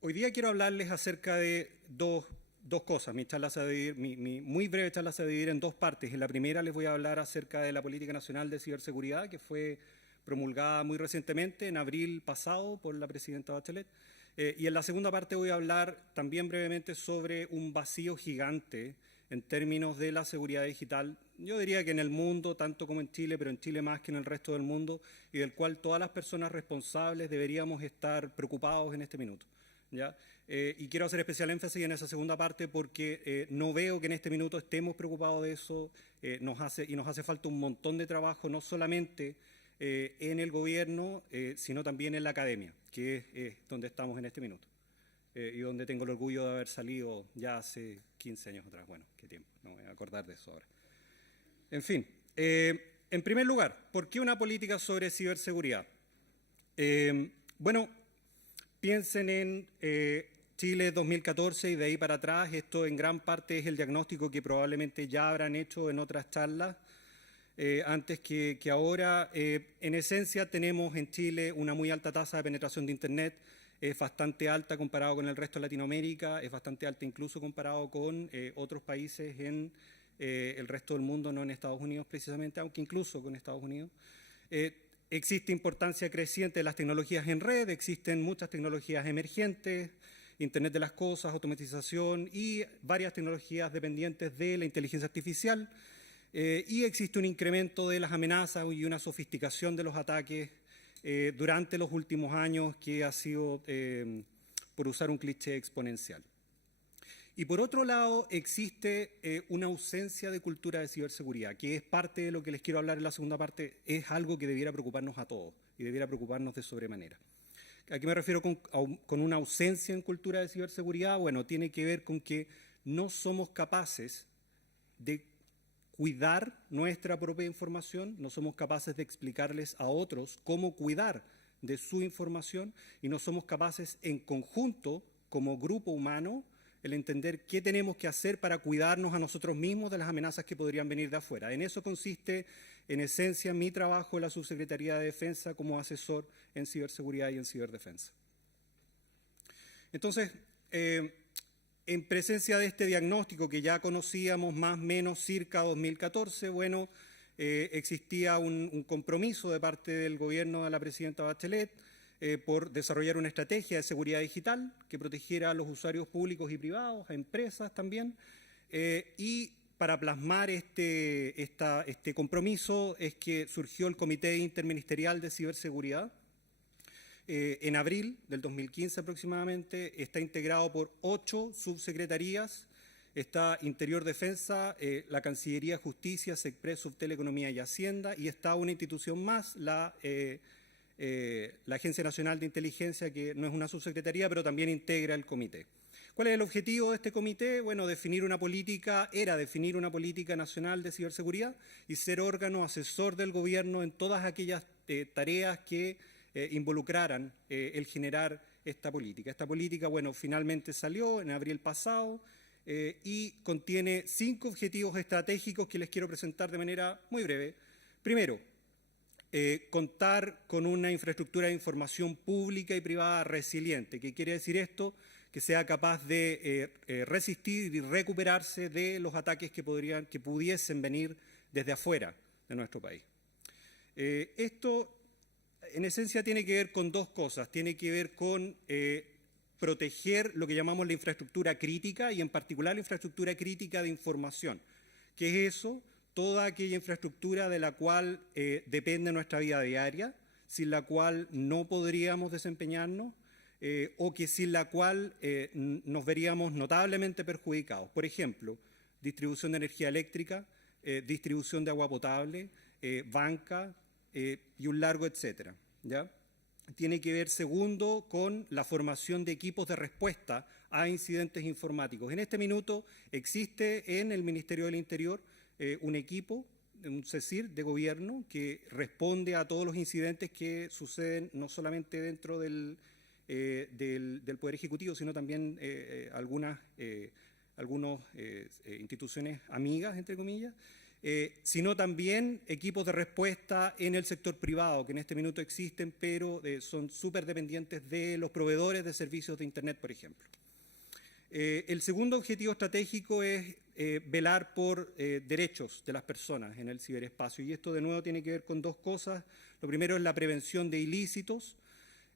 Hoy día quiero hablarles acerca de dos cosas. Mi muy breve charla se va a dividir en dos partes. En la primera les voy a hablar acerca de la Política Nacional de Ciberseguridad, que fue promulgada muy recientemente, en abril pasado, por la presidenta Bachelet. Y en la segunda parte voy a hablar también brevemente sobre un vacío gigante en términos de la seguridad digital. Yo diría que en el mundo, tanto como en Chile, pero en Chile más que en el resto del mundo, y del cual todas las personas responsables deberíamos estar preocupados en este minuto. ¿Ya? Y quiero hacer especial énfasis en esa segunda parte porque no veo que en este minuto estemos preocupados de eso. Nos hace falta un montón de trabajo, no solamente en el gobierno, sino también en la academia, que es donde estamos en este minuto. Y donde tengo el orgullo de haber salido ya hace 15 años atrás. Bueno, qué tiempo, no me voy a acordar de eso ahora. En fin, en primer lugar, ¿por qué una política sobre ciberseguridad? Bueno, piensen en Chile 2014 y de ahí para atrás. Esto en gran parte es el diagnóstico que probablemente ya habrán hecho en otras charlas antes que ahora. En esencia tenemos en Chile una muy alta tasa de penetración de Internet. Es bastante alta comparado con el resto de Latinoamérica, es bastante alta incluso comparado con otros países en el resto del mundo, no en Estados Unidos precisamente, aunque incluso con Estados Unidos. Existe importancia creciente de las tecnologías en red, existen muchas tecnologías emergentes, Internet de las cosas, automatización y varias tecnologías dependientes de la inteligencia artificial. Y existe un incremento de las amenazas y una sofisticación de los ataques durante los últimos años que ha sido, por usar un cliché, exponencial. Y por otro lado, existe una ausencia de cultura de ciberseguridad, que es parte de lo que les quiero hablar en la segunda parte. Es algo que debiera preocuparnos a todos y debiera preocuparnos de sobremanera. ¿A qué me refiero con una ausencia en cultura de ciberseguridad? Bueno, tiene que ver con que no somos capaces de cuidar nuestra propia información, no somos capaces de explicarles a otros cómo cuidar de su información y no somos capaces en conjunto, como grupo humano, el entender qué tenemos que hacer para cuidarnos a nosotros mismos de las amenazas que podrían venir de afuera. En eso consiste, en esencia, mi trabajo en la Subsecretaría de Defensa como asesor en ciberseguridad y en ciberdefensa. Entonces, en presencia de este diagnóstico que ya conocíamos más o menos circa 2014, bueno, existía un compromiso de parte del gobierno de la presidenta Bachelet por desarrollar una estrategia de seguridad digital que protegiera a los usuarios públicos y privados, a empresas también, y para plasmar este compromiso es que surgió el Comité Interministerial de Ciberseguridad. En abril del 2015 aproximadamente, está integrado por 8 subsecretarías. Está Interior Defensa, la Cancillería Justicia, SECPRES, Subteleconomía y Hacienda, y está una institución más, la Agencia Nacional de Inteligencia, que no es una subsecretaría, pero también integra el comité. ¿Cuál es el objetivo de este comité? Bueno, definir una política nacional de ciberseguridad y ser órgano asesor del gobierno en todas aquellas tareas que involucraran el generar esta política. Esta política, bueno, finalmente salió en abril pasado y contiene 5 objetivos estratégicos que les quiero presentar de manera muy breve. Primero, contar con una infraestructura de información pública y privada resiliente. ¿Qué quiere decir esto? Que sea capaz de resistir y recuperarse de los ataques que pudiesen venir desde afuera de nuestro país. Esto en esencia tiene que ver con dos cosas. Tiene que ver con proteger lo que llamamos la infraestructura crítica y en particular la infraestructura crítica de información. ¿Qué es eso? Toda aquella infraestructura de la cual depende nuestra vida diaria, sin la cual no podríamos desempeñarnos o que sin la cual nos veríamos notablemente perjudicados. Por ejemplo, distribución de energía eléctrica, distribución de agua potable, banca, y un largo etcétera, ¿ya? Tiene que ver, segundo, con la formación de equipos de respuesta a incidentes informáticos. En este minuto existe en el Ministerio del Interior un equipo, un CECIR de gobierno, que responde a todos los incidentes que suceden no solamente dentro del Poder Ejecutivo, sino también algunas instituciones amigas, entre comillas. sino también equipos de respuesta en el sector privado, que en este minuto existen, pero son súper dependientes de los proveedores de servicios de Internet, por ejemplo. El segundo objetivo estratégico es velar por derechos de las personas en el ciberespacio, y esto de nuevo tiene que ver con dos cosas. Lo primero es la prevención de ilícitos,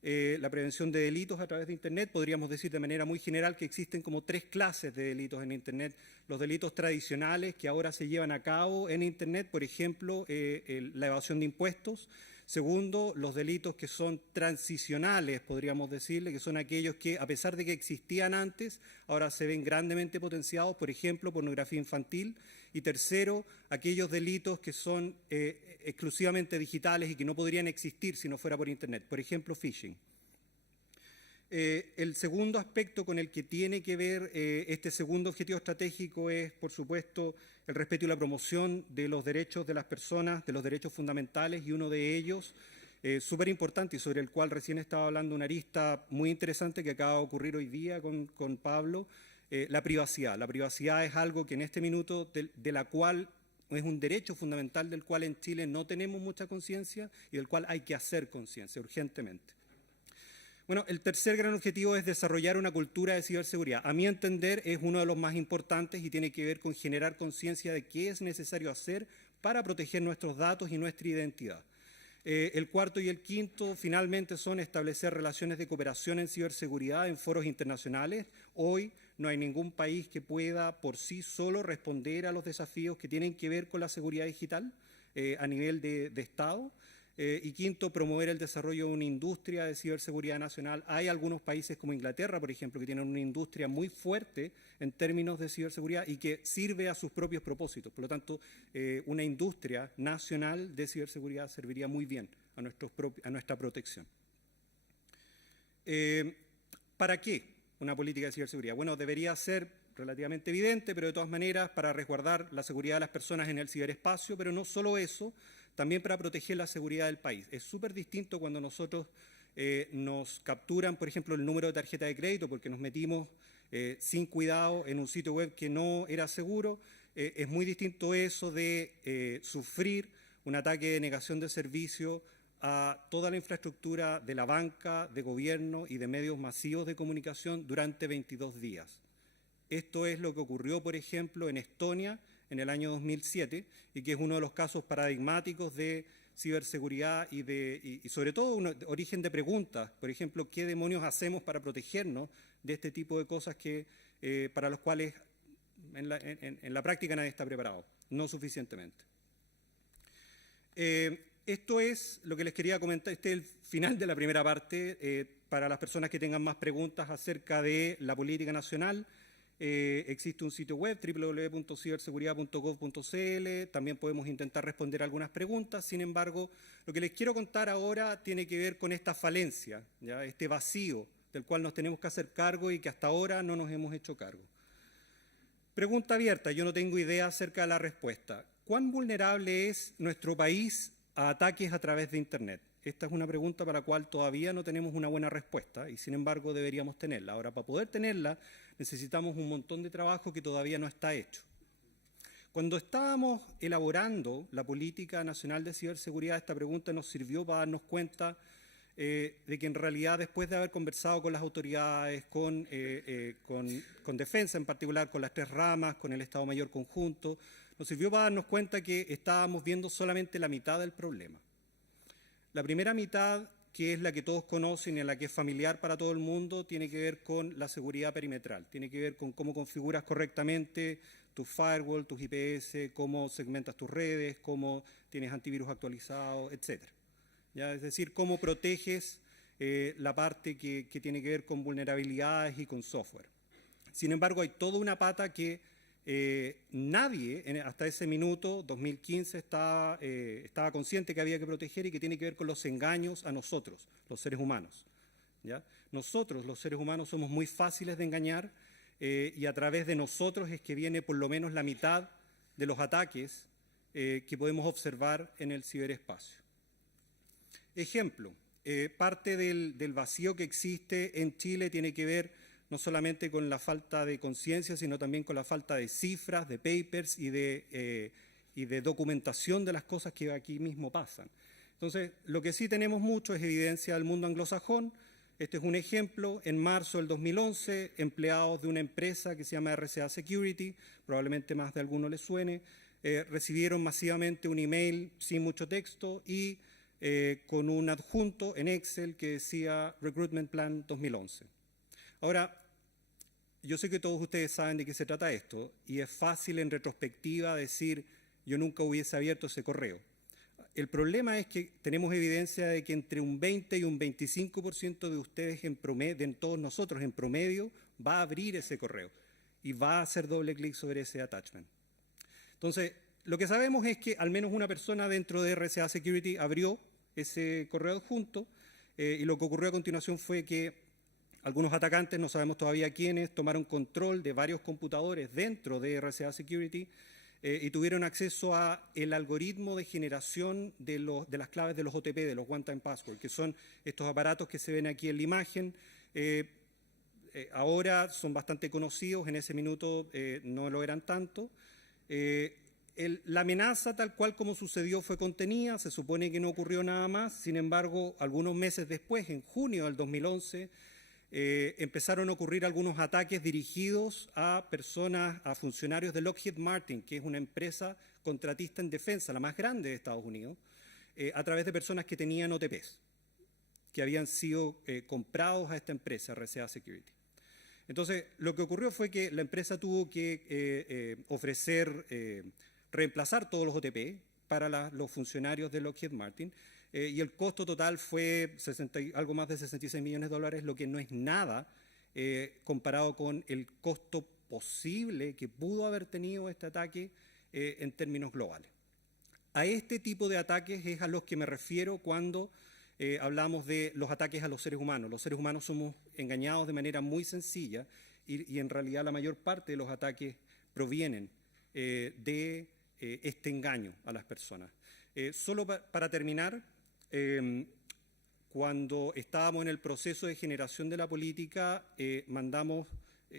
la prevención de delitos a través de Internet. Podríamos decir de manera muy general que existen como tres clases de delitos en Internet. Los delitos tradicionales que ahora se llevan a cabo en Internet, por ejemplo, la evasión de impuestos. Segundo, los delitos que son transicionales, podríamos decirle, que son aquellos que, a pesar de que existían antes, ahora se ven grandemente potenciados, por ejemplo, pornografía infantil. Y tercero, aquellos delitos que son exclusivamente digitales y que no podrían existir si no fuera por Internet, por ejemplo, phishing. El segundo aspecto con el que tiene que ver este segundo objetivo estratégico es, por supuesto, el respeto y la promoción de los derechos de las personas, de los derechos fundamentales, y uno de ellos, súper importante y sobre el cual recién estaba hablando una arista muy interesante que acaba de ocurrir hoy día con Pablo, la privacidad. La privacidad es algo que en este minuto de la cual es un derecho fundamental del cual en Chile no tenemos mucha conciencia y del cual hay que hacer conciencia urgentemente. Bueno, el tercer gran objetivo es desarrollar una cultura de ciberseguridad. A mi entender es uno de los más importantes y tiene que ver con generar conciencia de qué es necesario hacer para proteger nuestros datos y nuestra identidad. El cuarto y el quinto finalmente son establecer relaciones de cooperación en ciberseguridad en foros internacionales. Hoy no hay ningún país que pueda por sí solo responder a los desafíos que tienen que ver con la seguridad digital a nivel de Estado. Y quinto, promover el desarrollo de una industria de ciberseguridad nacional. Hay algunos países como Inglaterra, por ejemplo, que tienen una industria muy fuerte en términos de ciberseguridad y que sirve a sus propios propósitos. Por lo tanto, una industria nacional de ciberseguridad serviría muy bien a nuestra protección. ¿Para qué una política de ciberseguridad? Bueno, debería ser relativamente evidente, pero de todas maneras para resguardar la seguridad de las personas en el ciberespacio, pero no solo eso, también para proteger la seguridad del país. Es súper distinto cuando nosotros nos capturan, por ejemplo, el número de tarjeta de crédito porque nos metimos sin cuidado en un sitio web que no era seguro. Es muy distinto eso de sufrir un ataque de negación de servicio a toda la infraestructura de la banca, de gobierno y de medios masivos de comunicación durante 22 días. Esto es lo que ocurrió, por ejemplo, en Estonia en el año 2007 y que es uno de los casos paradigmáticos de ciberseguridad y sobre todo un origen de preguntas. Por ejemplo, ¿qué demonios hacemos para protegernos de este tipo de cosas para los cuales en la práctica nadie está preparado, no suficientemente? Esto es lo que les quería comentar. Este es el final de la primera parte. Para las personas que tengan más preguntas acerca de la política nacional, existe un sitio web, www.ciberseguridad.gov.cl. También podemos intentar responder algunas preguntas. Sin embargo, lo que les quiero contar ahora tiene que ver con esta falencia, ¿ya? Este vacío del cual nos tenemos que hacer cargo y que hasta ahora no nos hemos hecho cargo. Pregunta abierta, yo no tengo idea acerca de la respuesta. ¿Cuán vulnerable es nuestro país a ataques a través de Internet? Esta es una pregunta para la cual todavía no tenemos una buena respuesta y sin embargo deberíamos tenerla. Ahora, para poder tenerla necesitamos un montón de trabajo que todavía no está hecho. Cuando estábamos elaborando la Política Nacional de Ciberseguridad, esta pregunta nos sirvió para darnos cuenta de que en realidad después de haber conversado con las autoridades, con Defensa en particular, con las tres ramas, con el Estado Mayor Conjunto, nos sirvió para darnos cuenta que estábamos viendo solamente la mitad del problema. La primera mitad, que es la que todos conocen y en la que es familiar para todo el mundo, tiene que ver con la seguridad perimetral, tiene que ver con cómo configuras correctamente tus firewall, tus IPS, cómo segmentas tus redes, cómo tienes antivirus actualizado, etc. ¿Ya? Es decir, cómo proteges la parte que tiene que ver con vulnerabilidades y con software. Sin embargo, hay toda una pata que nadie hasta ese minuto, 2015, estaba consciente que había que proteger y que tiene que ver con los engaños a nosotros, los seres humanos. ¿Ya? Nosotros, los seres humanos, somos muy fáciles de engañar y a través de nosotros es que viene por lo menos la mitad de los ataques que podemos observar en el ciberespacio. Ejemplo, parte del vacío que existe en Chile tiene que ver no solamente con la falta de conciencia, sino también con la falta de cifras, de papers y de y de documentación de las cosas que aquí mismo pasan. Entonces, lo que sí tenemos mucho es evidencia del mundo anglosajón. Este es un ejemplo. En marzo del 2011, empleados de una empresa que se llama RCA Security, probablemente más de alguno les suene, recibieron masivamente un email sin mucho texto y con un adjunto en Excel que decía Recruitment Plan 2011. Ahora, yo sé que todos ustedes saben de qué se trata esto y es fácil en retrospectiva decir yo nunca hubiese abierto ese correo. El problema es que tenemos evidencia de que entre un 20 y un 25% de ustedes en promedio, de todos nosotros en promedio, va a abrir ese correo y va a hacer doble clic sobre ese attachment. Entonces, lo que sabemos es que al menos una persona dentro de RCA Security abrió ese correo adjunto y lo que ocurrió a continuación fue que algunos atacantes, no sabemos todavía quiénes, tomaron control de varios computadores dentro de RCA Security y tuvieron acceso a el algoritmo de generación de las claves de los OTP, de los One Time Password, que son estos aparatos que se ven aquí en la imagen. Ahora son bastante conocidos, en ese minuto no lo eran tanto. La amenaza tal cual como sucedió fue contenida, se supone que no ocurrió nada más, sin embargo, algunos meses después, en junio del 2011, empezaron a ocurrir algunos ataques dirigidos a personas, a funcionarios de Lockheed Martin, que es una empresa contratista en defensa, la más grande de Estados Unidos, a través de personas que tenían OTPs, que habían sido comprados a esta empresa, RCA Security. Entonces, lo que ocurrió fue que la empresa tuvo que reemplazar todos los OTP para los funcionarios de Lockheed Martin, y el costo total fue algo más de $66 millones, lo que no es nada comparado con el costo posible que pudo haber tenido este ataque en términos globales. A este tipo de ataques es a los que me refiero cuando hablamos de los ataques a los seres humanos. Los seres humanos somos engañados de manera muy sencilla y en realidad la mayor parte de los ataques provienen de este engaño a las personas. Solo para terminar, cuando estábamos en el proceso de generación de la política,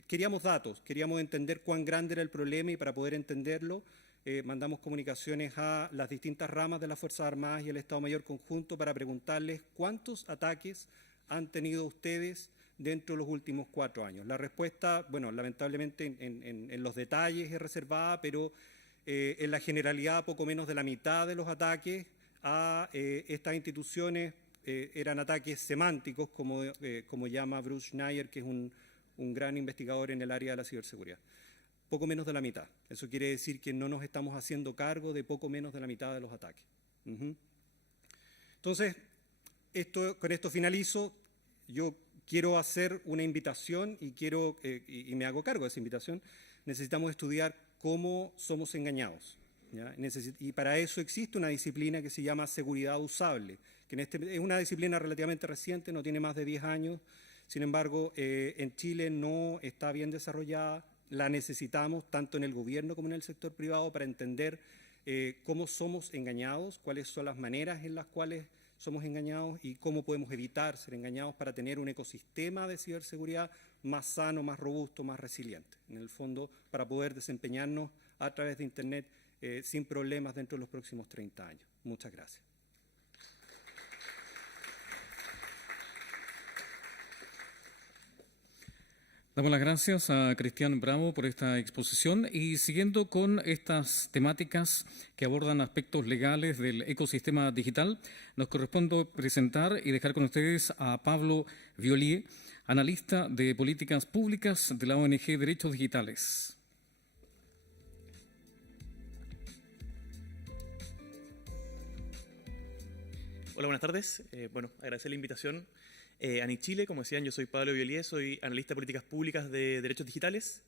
queríamos datos, queríamos entender cuán grande era el problema y para poder entenderlo, mandamos comunicaciones a las distintas ramas de las Fuerzas Armadas y el Estado Mayor Conjunto para preguntarles cuántos ataques han tenido ustedes dentro de los últimos 4 años. La respuesta, bueno, lamentablemente en los detalles es reservada, pero en la generalidad poco menos de la mitad de los ataques a estas instituciones eran ataques semánticos, como llama Bruce Schneier, que es un gran investigador en el área de la ciberseguridad. Poco menos de la mitad. Eso quiere decir que no nos estamos haciendo cargo de poco menos de la mitad de los ataques. Entonces, con esto finalizo. Yo quiero hacer una invitación y me hago cargo de esa invitación. Necesitamos estudiar cómo somos engañados, ¿ya? Y para eso existe una disciplina que se llama seguridad usable, que es una disciplina relativamente reciente, no tiene más de 10 años. Sin embargo, en Chile no está bien desarrollada. La necesitamos tanto en el gobierno como en el sector privado para entender cómo somos engañados, cuáles son las maneras en las cuales somos engañados y cómo podemos evitar ser engañados para tener un ecosistema de ciberseguridad más sano, más robusto, más resiliente. En el fondo, para poder desempeñarnos a través de Internet sin problemas dentro de los próximos 30 años. Muchas gracias. Damos las gracias a Cristian Bravo por esta exposición y siguiendo con estas temáticas que abordan aspectos legales del ecosistema digital, nos corresponde presentar y dejar con ustedes a Pablo Violier, analista de políticas públicas de la ONG Derechos Digitales. Hola, buenas tardes. Agradecer la invitación. ANIC Chile, como decían, yo soy Pablo Violier, soy analista de políticas públicas de Derechos Digitales.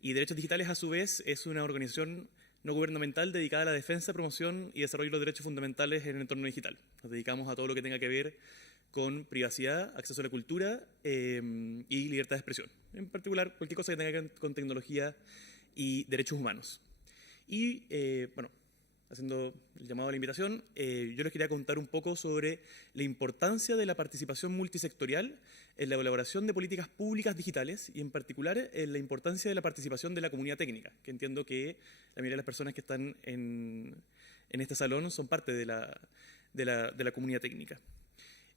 Y Derechos Digitales, a su vez, es una organización no gubernamental dedicada a la defensa, promoción y desarrollo de los derechos fundamentales en el entorno digital. Nos dedicamos a todo lo que tenga que ver con privacidad, acceso a la cultura y libertad de expresión. En particular, cualquier cosa que tenga que ver con tecnología y derechos humanos. Y, haciendo el llamado a la invitación, yo les quería contar un poco sobre la importancia de la participación multisectorial en la elaboración de políticas públicas digitales y en particular en la importancia de la participación de la comunidad técnica, que entiendo que la mayoría de las personas que están en este salón son parte de la comunidad técnica.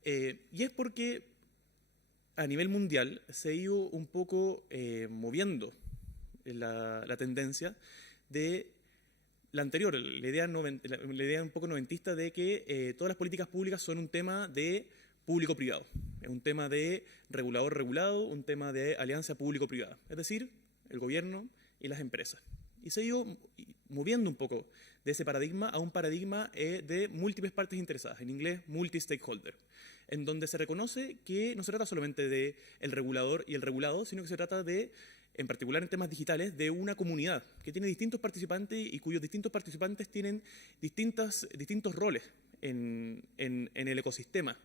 Y es porque a nivel mundial se ha ido un poco moviendo la tendencia de la anterior, la idea un poco noventista de que todas las políticas públicas son un tema de público-privado. Es un tema de regulador-regulado, un tema de alianza público-privada. Es decir, el gobierno y las empresas. Y se ha ido moviendo un poco de ese paradigma a un paradigma de múltiples partes interesadas, en inglés multi-stakeholder, en donde se reconoce que no se trata solamente del regulador y el regulado, sino que se trata de, en particular en temas digitales, de una comunidad que tiene distintos participantes y cuyos distintos participantes tienen distintos roles en el ecosistema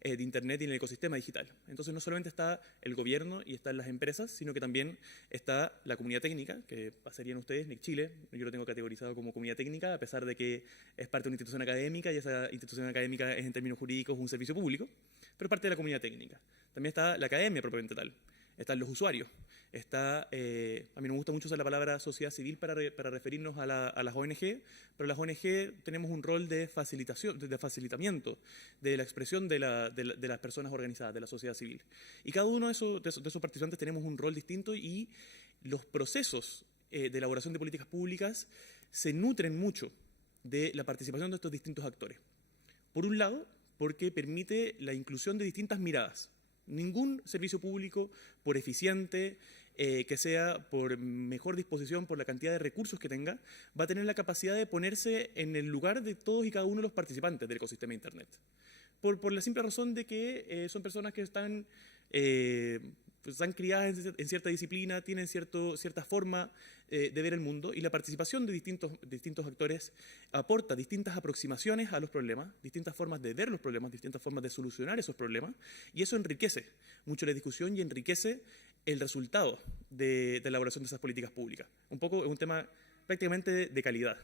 de Internet y en el ecosistema digital. Entonces no solamente está el gobierno y están las empresas, sino que también está la comunidad técnica, que serían ustedes, NIC Chile. Yo lo tengo categorizado como comunidad técnica, a pesar de que es parte de una institución académica, y esa institución académica es en términos jurídicos un servicio público, pero es parte de la comunidad técnica. También está la academia propiamente tal, están los usuarios, está, a mí no me gusta mucho usar la palabra sociedad civil para referirnos a las ONG, pero las ONG tenemos un rol de facilitación, de facilitamiento de la expresión de las personas organizadas, de la sociedad civil. Y cada uno de esos participantes tenemos un rol distinto, y los procesos de elaboración de políticas públicas se nutren mucho de la participación de estos distintos actores. Por un lado, porque permite la inclusión de distintas miradas. Ningún servicio público, por eficiente que sea, por mejor disposición, por la cantidad de recursos que tenga, va a tener la capacidad de ponerse en el lugar de todos y cada uno de los participantes del ecosistema de Internet. Por la simple razón de que son personas que están criadas en cierta disciplina, tienen cierta forma de ver el mundo, y la participación de distintos actores aporta distintas aproximaciones a los problemas, distintas formas de ver los problemas, distintas formas de solucionar esos problemas, y eso enriquece mucho la discusión y enriquece el resultado de la elaboración de esas políticas públicas. Un poco es un tema prácticamente de calidad.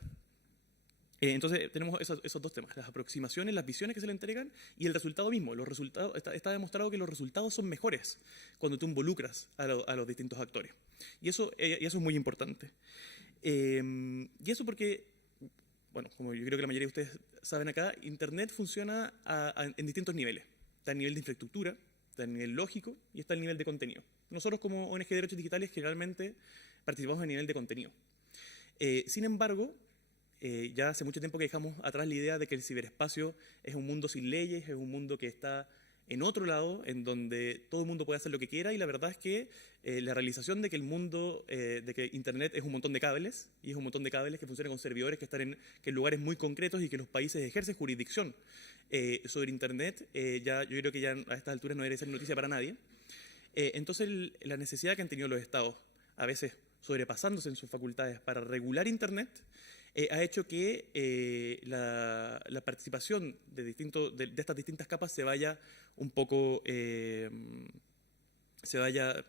Entonces tenemos esos dos temas, las aproximaciones, las visiones que se le entregan y el resultado mismo. Los resultados, está demostrado que los resultados son mejores cuando tú involucras a los distintos actores. Y eso es muy importante. Y eso porque, bueno, como yo creo que la mayoría de ustedes saben acá, Internet funciona en distintos niveles. Está el nivel de infraestructura, está el nivel lógico y está el nivel de contenido. Nosotros como ONG de Derechos Digitales generalmente participamos a nivel de contenido. Sin embargo, ya hace mucho tiempo que dejamos atrás la idea de que el ciberespacio es un mundo sin leyes, es un mundo que está en otro lado, en donde todo el mundo puede hacer lo que quiera, y la verdad es que la realización de que el mundo, de que Internet es un montón de cables, y es un montón de cables que funcionan con servidores que están en lugares muy concretos y que los países ejercen jurisdicción sobre Internet, yo creo que ya a estas alturas no debería ser noticia para nadie. Entonces la necesidad que han tenido los estados, a veces sobrepasándose en sus facultades para regular Internet, ha hecho que la participación de estas distintas capas se vaya un poco, se vaya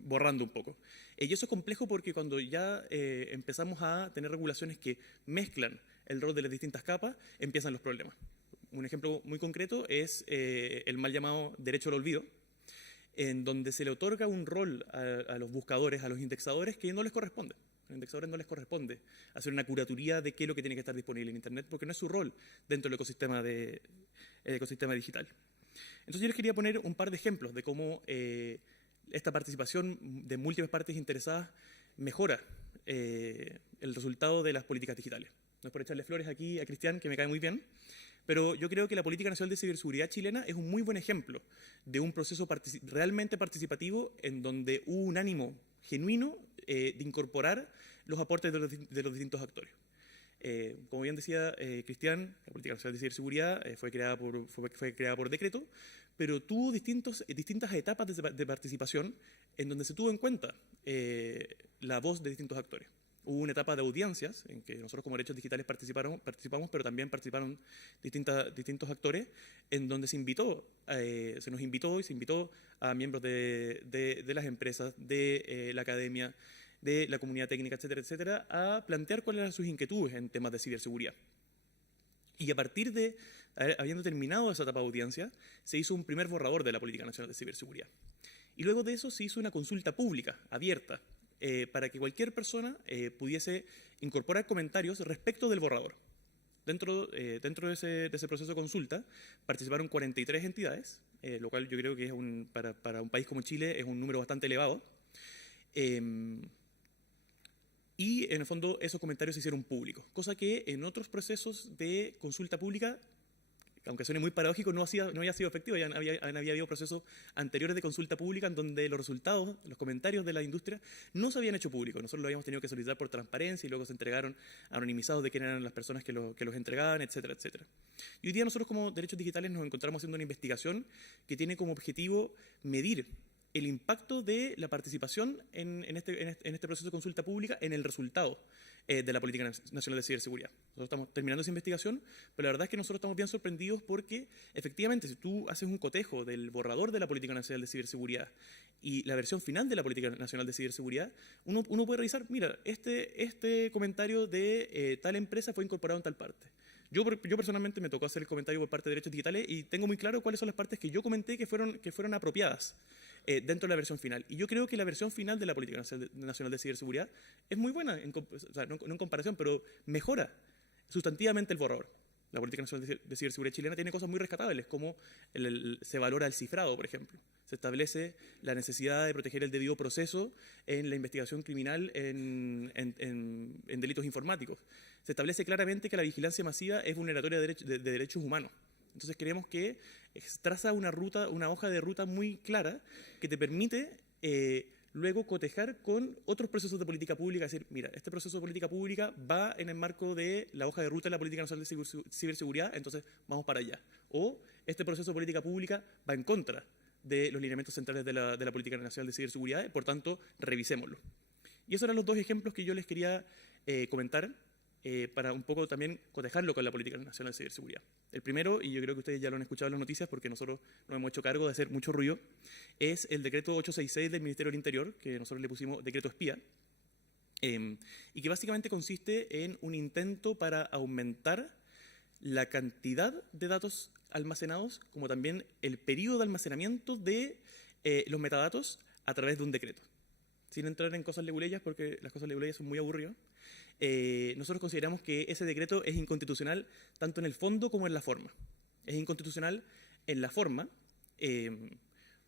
borrando un poco. Y eso es complejo porque cuando ya empezamos a tener regulaciones que mezclan el rol de las distintas capas, empiezan los problemas. Un ejemplo muy concreto es el mal llamado derecho al olvido, en donde se le otorga un rol a los buscadores, a los indexadores, que no les corresponde. A los indexadores no les corresponde hacer una curatoría de qué es lo que tiene que estar disponible en Internet, porque no es su rol dentro del ecosistema digital. Entonces yo les quería poner un par de ejemplos de cómo esta participación de múltiples partes interesadas mejora el resultado de las políticas digitales. No es por echarle flores aquí a Cristian, que me cae muy bien, pero yo creo que la Política Nacional de Ciberseguridad chilena es un muy buen ejemplo de un proceso realmente participativo en donde hubo un ánimo genuino de incorporar los aportes de los distintos actores. Como bien decía Cristian, la Política Nacional de Ciberseguridad fue creada por decreto, pero tuvo distintas etapas de participación en donde se tuvo en cuenta la voz de distintos actores. Hubo una etapa de audiencias en que nosotros como Derechos Digitales participamos, pero también participaron distintos actores, en donde se nos invitó y se invitó a miembros de las empresas, de la academia, de la comunidad técnica, etcétera, etcétera, a plantear cuáles eran sus inquietudes en temas de ciberseguridad. Y a partir de habiendo terminado esa etapa de audiencia, se hizo un primer borrador de la Política Nacional de Ciberseguridad. Y luego de eso se hizo una consulta pública, abierta, para que cualquier persona pudiese incorporar comentarios respecto del borrador. Dentro de ese proceso de consulta participaron 43 entidades, lo cual yo creo que es para un país como Chile es un número bastante elevado. Y en el fondo esos comentarios se hicieron públicos, cosa que en otros procesos de consulta pública, aunque suene muy paradójico, no había sido efectivo. Ya había habido procesos anteriores de consulta pública en donde los resultados, los comentarios de la industria no se habían hecho públicos. Nosotros lo habíamos tenido que solicitar por transparencia y luego se entregaron anonimizados de quién eran las personas que los entregaban, etcétera, etcétera. Y hoy día nosotros como Derechos Digitales nos encontramos haciendo una investigación que tiene como objetivo medir el impacto de la participación en este proceso de consulta pública en el resultado de la Política Nacional de Ciberseguridad. Nosotros estamos terminando esa investigación, pero la verdad es que nosotros estamos bien sorprendidos porque, efectivamente, si tú haces un cotejo del borrador de la Política Nacional de Ciberseguridad y la versión final de la Política Nacional de Ciberseguridad, uno puede revisar, mira, este comentario de tal empresa fue incorporado en tal parte. Yo personalmente me tocó hacer el comentario por parte de Derechos Digitales y tengo muy claro cuáles son las partes que yo comenté que fueron apropiadas dentro de la versión final. Y yo creo que la versión final de la Política Nacional de Ciberseguridad es muy buena, o sea, no en comparación, pero mejora sustantivamente el borrador. La Política Nacional de Ciberseguridad chilena tiene cosas muy rescatables, como se valora el cifrado, por ejemplo. Se establece la necesidad de proteger el debido proceso en la investigación criminal en delitos informáticos. Se establece claramente que la vigilancia masiva es vulneratoria de derechos humanos. Entonces creemos que traza una hoja de ruta muy clara que te permite luego cotejar con otros procesos de política pública, es decir, mira, este proceso de política pública va en el marco de la hoja de ruta de la Política Nacional de Ciberseguridad, entonces vamos para allá. O este proceso de política pública va en contra de los lineamientos centrales de la Política Nacional de Ciberseguridad, por tanto, revisémoslo. Y esos eran los dos ejemplos que yo les quería comentar para un poco también cotejarlo con la Política Nacional de Ciberseguridad. El primero, y yo creo que ustedes ya lo han escuchado en las noticias porque nosotros nos hemos hecho cargo de hacer mucho ruido, es el decreto 866 del Ministerio del Interior, que nosotros le pusimos decreto espía, y que básicamente consiste en un intento para aumentar la cantidad de datos almacenados, como también el periodo de almacenamiento de los metadatos a través de un decreto. Sin entrar en cosas leguleyas, porque las cosas leguleyas son muy aburridas, nosotros consideramos que ese decreto es inconstitucional tanto en el fondo como en la forma. Es inconstitucional en la forma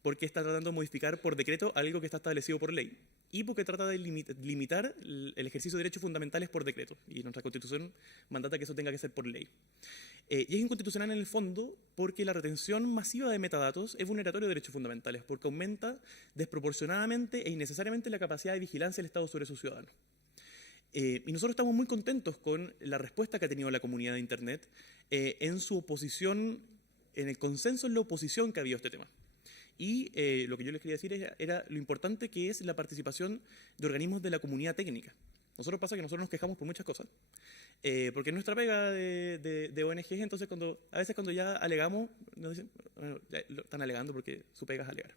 porque está tratando de modificar por decreto algo que está establecido por ley y porque trata de limitar el ejercicio de derechos fundamentales por decreto. Y nuestra Constitución mandata que eso tenga que ser por ley. Y es inconstitucional en el fondo porque la retención masiva de metadatos es vulneratoria de derechos fundamentales, porque aumenta desproporcionadamente e innecesariamente la capacidad de vigilancia del Estado sobre sus ciudadanos. Y nosotros estamos muy contentos con la respuesta que ha tenido la comunidad de Internet en su oposición, en el consenso en la oposición que ha habido a este tema. Y lo que yo les quería decir era lo importante que es la participación de organismos de la comunidad técnica. Nosotros pasa que nosotros nos quejamos por muchas cosas, porque es nuestra pega de ONGs, entonces a veces cuando ya alegamos, nos dicen, bueno, ya lo están alegando porque su pega es alegar.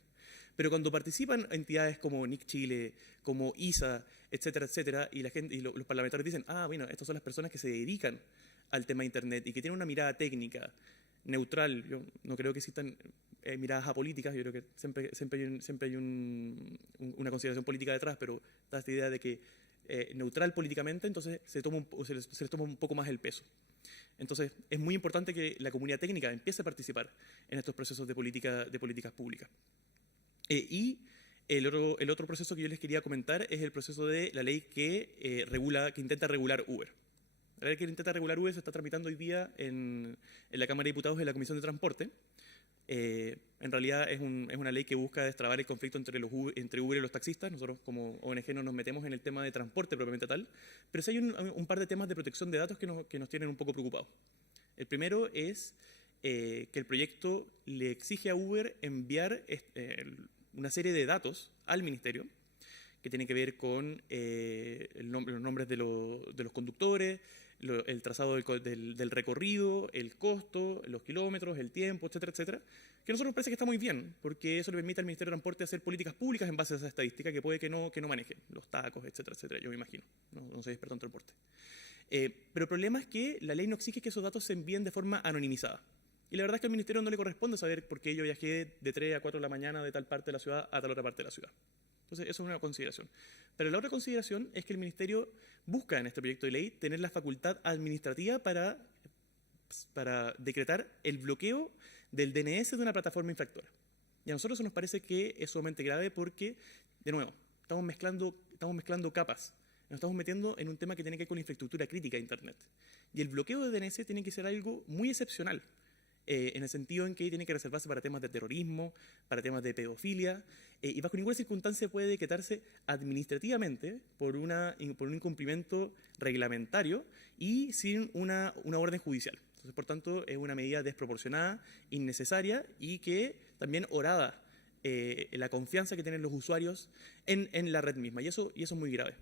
Pero cuando participan entidades como NIC Chile, como ISA, etcétera, etcétera, y la gente y los parlamentarios dicen, bueno, estas son las personas que se dedican al tema de Internet y que tienen una mirada técnica, neutral. Yo no creo que existan miradas apolíticas, yo creo que siempre hay una consideración política detrás, pero da esta idea de que neutral políticamente, entonces se les toma un poco más el peso. Entonces, es muy importante que la comunidad técnica empiece a participar en estos procesos de políticas públicas. Y el otro proceso que yo les quería comentar es el proceso de la ley que intenta regular Uber. La ley que intenta regular Uber se está tramitando hoy día en la Cámara de Diputados en la Comisión de Transporte. En realidad es una ley que busca destrabar el conflicto entre Uber y los taxistas. Nosotros como ONG no nos metemos en el tema de transporte propiamente tal, pero sí hay un par de temas de protección de datos que nos tienen un poco preocupados. El primero es que el proyecto le exige a Uber enviar una serie de datos al Ministerio que tienen que ver con los nombres de los conductores, el trazado del recorrido, el costo, los kilómetros, el tiempo, etcétera, etcétera, que a nosotros nos parece que está muy bien, porque eso le permite al Ministerio de Transporte hacer políticas públicas en base a esa estadística que puede que no maneje, los tacos, etcétera, etcétera, yo me imagino, no soy experto en transporte. Pero el problema es que la ley no exige que esos datos se envíen de forma anonimizada. Y la verdad es que al ministerio no le corresponde saber por qué yo viajé de 3 a 4 de la mañana de tal parte de la ciudad a tal otra parte de la ciudad. Entonces, eso es una consideración. Pero la otra consideración es que el ministerio busca en este proyecto de ley tener la facultad administrativa para decretar el bloqueo del DNS de una plataforma infractora. Y a nosotros eso nos parece que es sumamente grave porque, de nuevo, estamos mezclando capas. Nos estamos metiendo en un tema que tiene que ver con la infraestructura crítica de Internet. Y el bloqueo de DNS tiene que ser algo muy excepcional, en el sentido en que tiene que reservarse para temas de terrorismo, para temas de pedofilia, y bajo ninguna circunstancia puede decretarse administrativamente por un incumplimiento reglamentario y sin una orden judicial. Entonces, por tanto, es una medida desproporcionada, innecesaria y que también orada la confianza que tienen los usuarios en la red misma. Y eso es muy grave.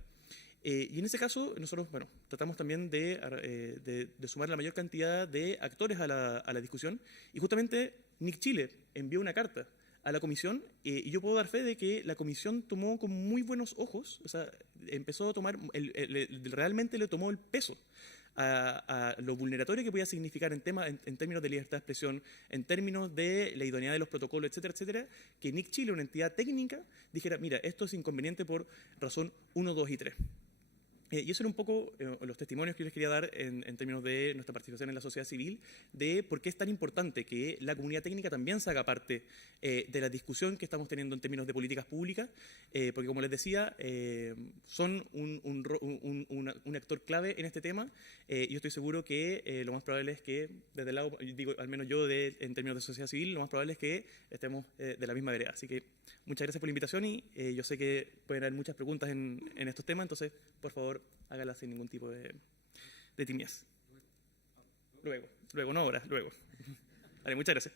Y en ese caso, nosotros tratamos también de sumar la mayor cantidad de actores a la discusión. Y justamente Nick Chile envió una carta a la comisión y yo puedo dar fe de que la comisión tomó con muy buenos ojos, o sea, empezó a tomar, realmente le tomó el peso a lo vulneratorio que podía significar en términos de libertad de expresión, en términos de la idoneidad de los protocolos, etcétera, etcétera, que Nick Chile, una entidad técnica, dijera, mira, esto es inconveniente por razón 1, 2 y 3. Y eso era un poco los testimonios que yo les quería dar en términos de nuestra participación en la sociedad civil, de por qué es tan importante que la comunidad técnica también se haga parte de la discusión que estamos teniendo en términos de políticas públicas, porque como les decía, son un actor clave en este tema. Yo estoy seguro que lo más probable es que, desde el lado, digo, al menos yo en términos de sociedad civil, lo más probable es que estemos de la misma vereda. Así que muchas gracias por la invitación y yo sé que pueden haber muchas preguntas en estos temas, entonces, por favor, hágala sin ningún tipo de timidez. Luego, no ahora, luego. Vale, muchas gracias.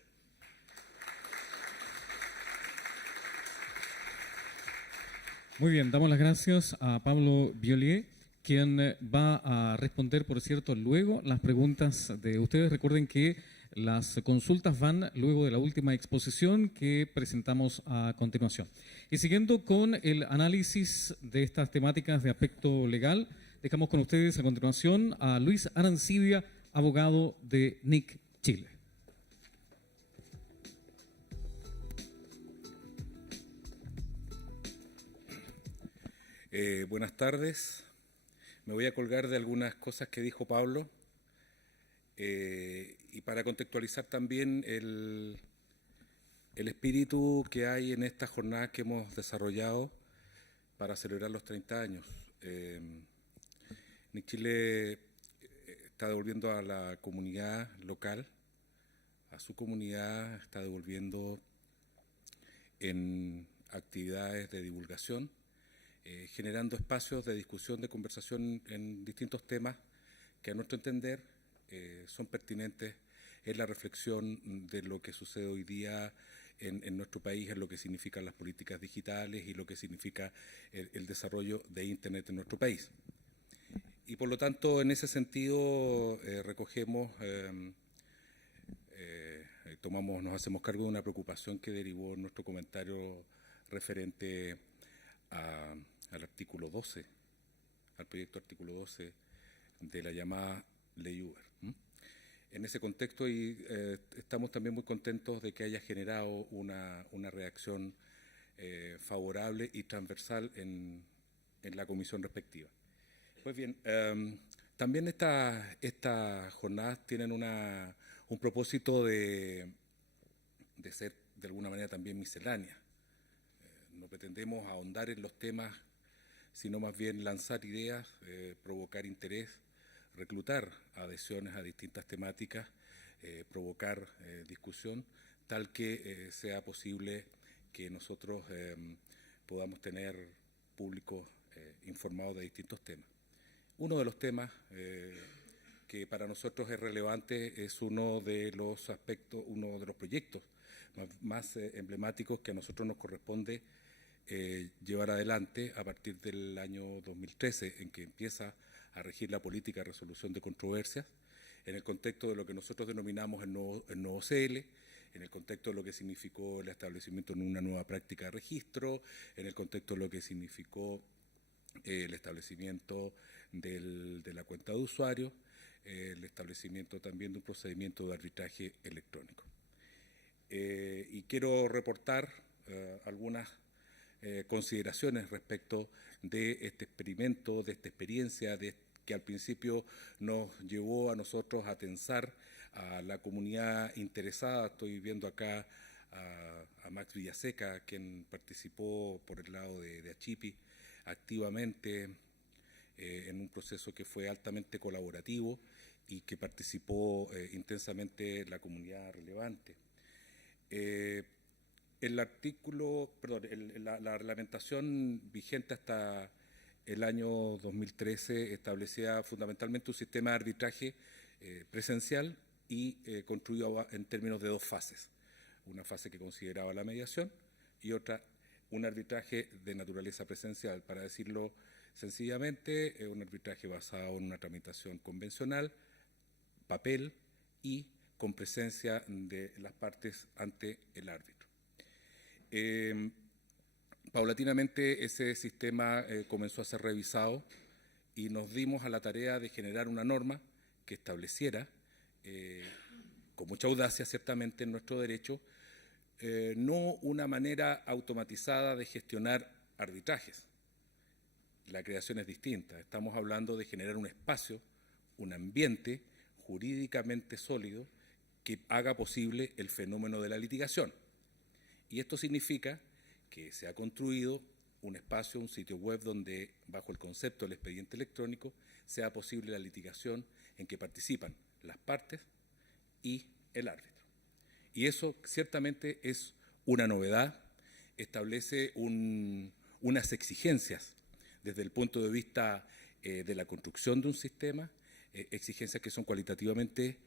Muy bien, damos las gracias a Pablo Violier, quien va a responder, por cierto, luego las preguntas de ustedes. Recuerden que las consultas van luego de la última exposición que presentamos a continuación. Y siguiendo con el análisis de estas temáticas de aspecto legal, dejamos con ustedes a continuación a Luis Arancibia, abogado de Nick Chile. Buenas tardes. Me voy a colgar de algunas cosas que dijo Pablo y para contextualizar también el espíritu que hay en esta jornada que hemos desarrollado para celebrar los 30 años. Nick Chile está devolviendo a la comunidad local, a su comunidad, está devolviendo en actividades de divulgación, generando espacios de discusión, de conversación en distintos temas que a nuestro entender son pertinentes en la reflexión de lo que sucede hoy día en nuestro país, en lo que significan las políticas digitales y lo que significa el desarrollo de Internet en nuestro país. Y por lo tanto, en ese sentido, recogemos, nos hacemos cargo de una preocupación que derivó en nuestro comentario referente al artículo 12, al proyecto artículo 12 de la llamada Ley Uber. En ese contexto estamos también muy contentos de que haya generado una reacción favorable y transversal en la comisión respectiva. Pues bien, también estas jornadas tienen un propósito de ser de alguna manera también miscelánea. No pretendemos ahondar en los temas, sino más bien lanzar ideas, provocar interés, reclutar adhesiones a distintas temáticas, provocar discusión, tal que sea posible que nosotros podamos tener público informado de distintos temas. Uno de los temas que para nosotros es relevante es uno de los proyectos más emblemáticos que a nosotros nos corresponde llevar adelante a partir del año 2013, en que empieza a regir la política de resolución de controversias, en el contexto de lo que nosotros denominamos el nuevo CL, en el contexto de lo que significó el establecimiento de una nueva práctica de registro, en el contexto de lo que significó el establecimiento de la cuenta de usuario, el establecimiento también de un procedimiento de arbitraje electrónico. Y quiero reportar algunas consideraciones respecto de este experimento, de esta experiencia, que al principio nos llevó a nosotros a tensar a la comunidad interesada. Estoy viendo acá a Max Villaseca, quien participó por el lado de Achipi activamente en un proceso que fue altamente colaborativo y que participó intensamente la comunidad relevante. El artículo, perdón, la reglamentación vigente hasta el año 2013 establecía fundamentalmente un sistema de arbitraje presencial y construido en términos de dos fases. Una fase que consideraba la mediación y otra, un arbitraje de naturaleza presencial. Para decirlo sencillamente, un arbitraje basado en una tramitación convencional, papel y con presencia de las partes ante el árbitro. Paulatinamente ese sistema comenzó a ser revisado y nos dimos a la tarea de generar una norma que estableciera, con mucha audacia ciertamente en nuestro derecho, no una manera automatizada de gestionar arbitrajes. La creación es distinta. Estamos hablando de generar un espacio, un ambiente jurídicamente sólido que haga posible el fenómeno de la litigación. Y esto significa que se ha construido un espacio, un sitio web donde, bajo el concepto del expediente electrónico, sea posible la litigación en que participan las partes y el árbitro. Y eso ciertamente es una novedad, establece unas exigencias desde el punto de vista de la construcción de un sistema, exigencias que son cualitativamente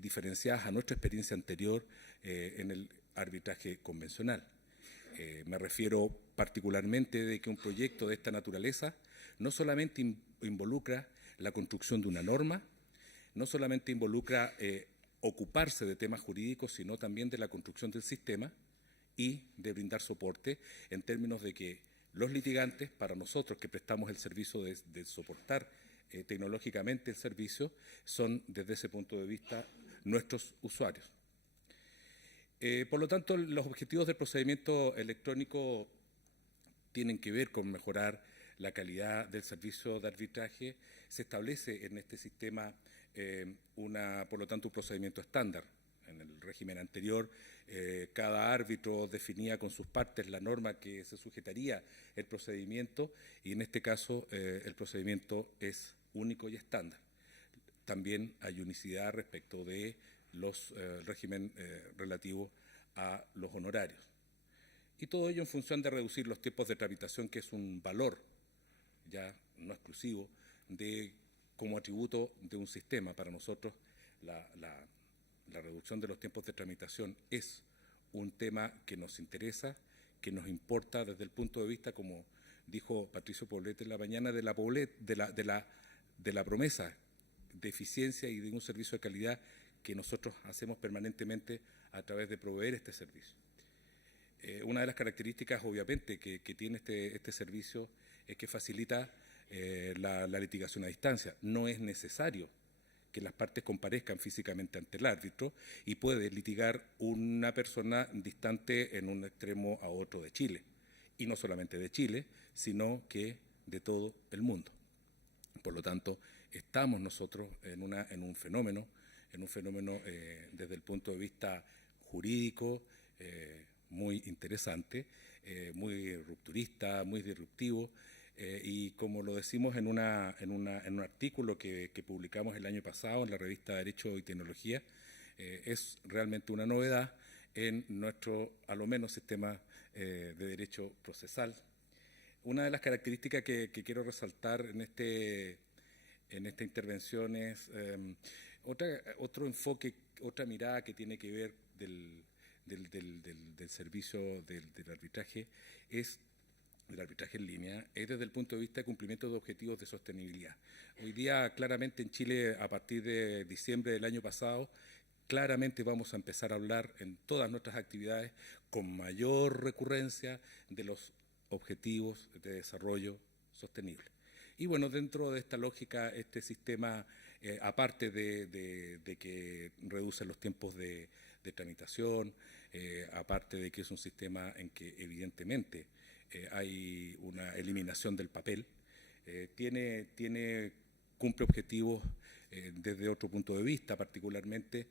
diferenciadas a nuestra experiencia anterior en el arbitraje convencional. Me refiero particularmente de que un proyecto de esta naturaleza no solamente involucra la construcción de una norma, no solamente involucra ocuparse de temas jurídicos, sino también de la construcción del sistema y de brindar soporte en términos de que los litigantes, para nosotros que prestamos el servicio de soportar tecnológicamente el servicio, son desde ese punto de vista nuestros usuarios. Por lo tanto, los objetivos del procedimiento electrónico tienen que ver con mejorar la calidad del servicio de arbitraje. Se establece en este sistema, por lo tanto, un procedimiento estándar. En el régimen anterior, cada árbitro definía con sus partes la norma que se sujetaría el procedimiento y en este caso el procedimiento es único y estándar. También hay unicidad respecto de el régimen relativo a los honorarios. Y todo ello en función de reducir los tiempos de tramitación, que es un valor ya no exclusivo como atributo de un sistema. Para nosotros la reducción de los tiempos de tramitación es un tema que nos interesa, que nos importa desde el punto de vista, como dijo Patricio Poblete en la mañana, de la promesa de eficiencia y de un servicio de calidad que nosotros hacemos permanentemente a través de proveer este servicio. Una de las características, obviamente, que tiene este servicio es que facilita la litigación a distancia. No es necesario que las partes comparezcan físicamente ante el árbitro y puede litigar una persona distante en un extremo a otro de Chile. Y no solamente de Chile, sino que de todo el mundo. Por lo tanto, estamos nosotros en un fenómeno desde el punto de vista jurídico muy interesante, muy rupturista, muy disruptivo, y como lo decimos en un artículo que publicamos el año pasado en la revista Derecho y Tecnología, es realmente una novedad en nuestro, a lo menos, sistema de derecho procesal. Una de las características que quiero resaltar en esta intervención es otro enfoque, otra mirada que tiene que ver del servicio del arbitraje, del arbitraje en línea, es desde el punto de vista de cumplimiento de objetivos de sostenibilidad. Hoy día, claramente en Chile, a partir de diciembre del año pasado, claramente vamos a empezar a hablar en todas nuestras actividades con mayor recurrencia de los objetivos de desarrollo sostenible. Y bueno, dentro de esta lógica, este sistema aparte de que reduce los tiempos de tramitación, aparte de que es un sistema en que evidentemente hay una eliminación del papel, cumple objetivos desde otro punto de vista, particularmente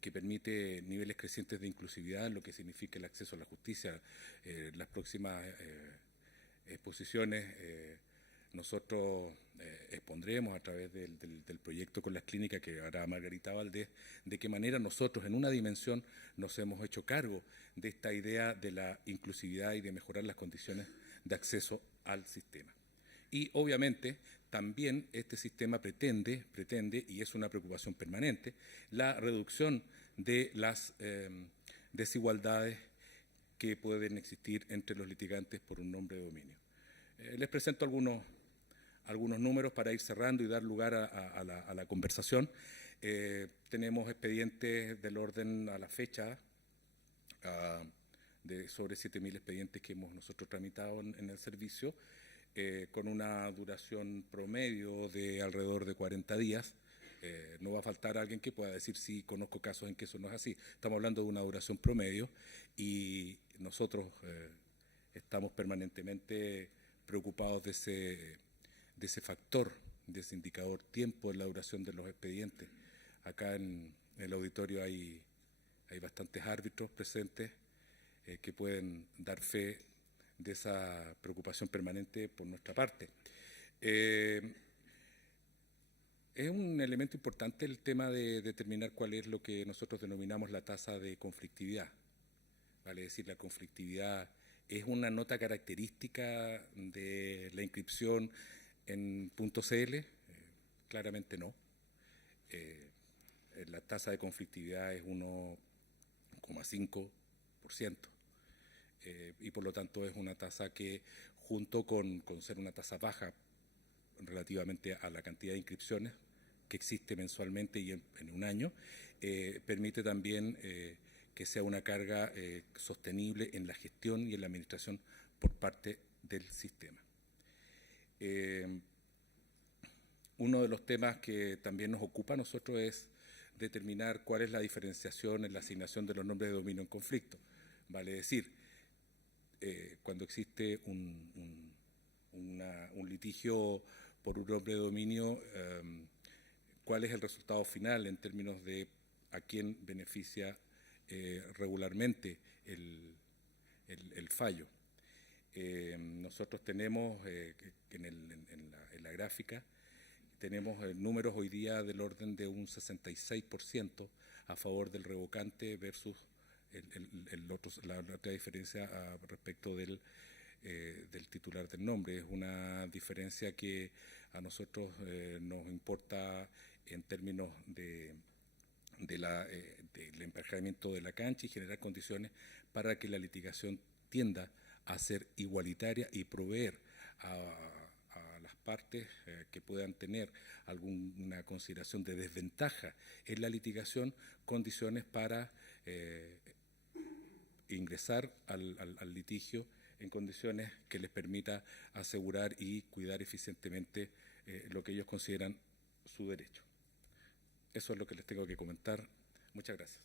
que permite niveles crecientes de inclusividad, lo que significa el acceso a la justicia. Las próximas exposiciones nosotros expondremos a través del proyecto con las clínicas que hará Margarita Valdés, de qué manera nosotros en una dimensión nos hemos hecho cargo de esta idea de la inclusividad y de mejorar las condiciones de acceso al sistema. Y obviamente también este sistema pretende, y es una preocupación permanente, la reducción de las desigualdades que pueden existir entre los litigantes por un nombre de dominio. Les presento algunos números para ir cerrando y dar lugar a la conversación. Tenemos expedientes del orden a la fecha, de sobre 7.000 expedientes que hemos nosotros tramitado en el servicio, con una duración promedio de alrededor de 40 días. No va a faltar alguien que pueda decir sí, conozco casos en que eso no es así. Estamos hablando de una duración promedio y nosotros estamos permanentemente preocupados de ese factor, de ese indicador tiempo en la duración de los expedientes. Acá en el auditorio hay bastantes árbitros presentes que pueden dar fe de esa preocupación permanente por nuestra parte. Es un elemento importante el tema de determinar cuál es lo que nosotros denominamos la tasa de conflictividad. Vale decir, la conflictividad es una nota característica de la inscripción en .cl, claramente no. La tasa de conflictividad es 1,5%. Y por lo tanto es una tasa que, junto con ser una tasa baja relativamente a la cantidad de inscripciones que existe mensualmente y en un año, permite también que sea una carga sostenible en la gestión y en la administración por parte del sistema. Uno de los temas que también nos ocupa a nosotros es determinar cuál es la diferenciación en la asignación de los nombres de dominio en conflicto. Vale decir, cuando existe un litigio por un nombre de dominio, cuál es el resultado final en términos de a quién beneficia regularmente el fallo. Nosotros tenemos en la gráfica, tenemos números hoy día del orden de un 66% a favor del revocante versus la otra diferencia respecto del titular del nombre. Es una diferencia que a nosotros nos importa en términos del emparejamiento de la cancha y generar condiciones para que la litigación tienda a ser igualitaria y proveer a las partes que puedan tener alguna consideración de desventaja en la litigación, condiciones para ingresar al litigio en condiciones que les permita asegurar y cuidar eficientemente lo que ellos consideran su derecho. Eso es lo que les tengo que comentar. Muchas gracias.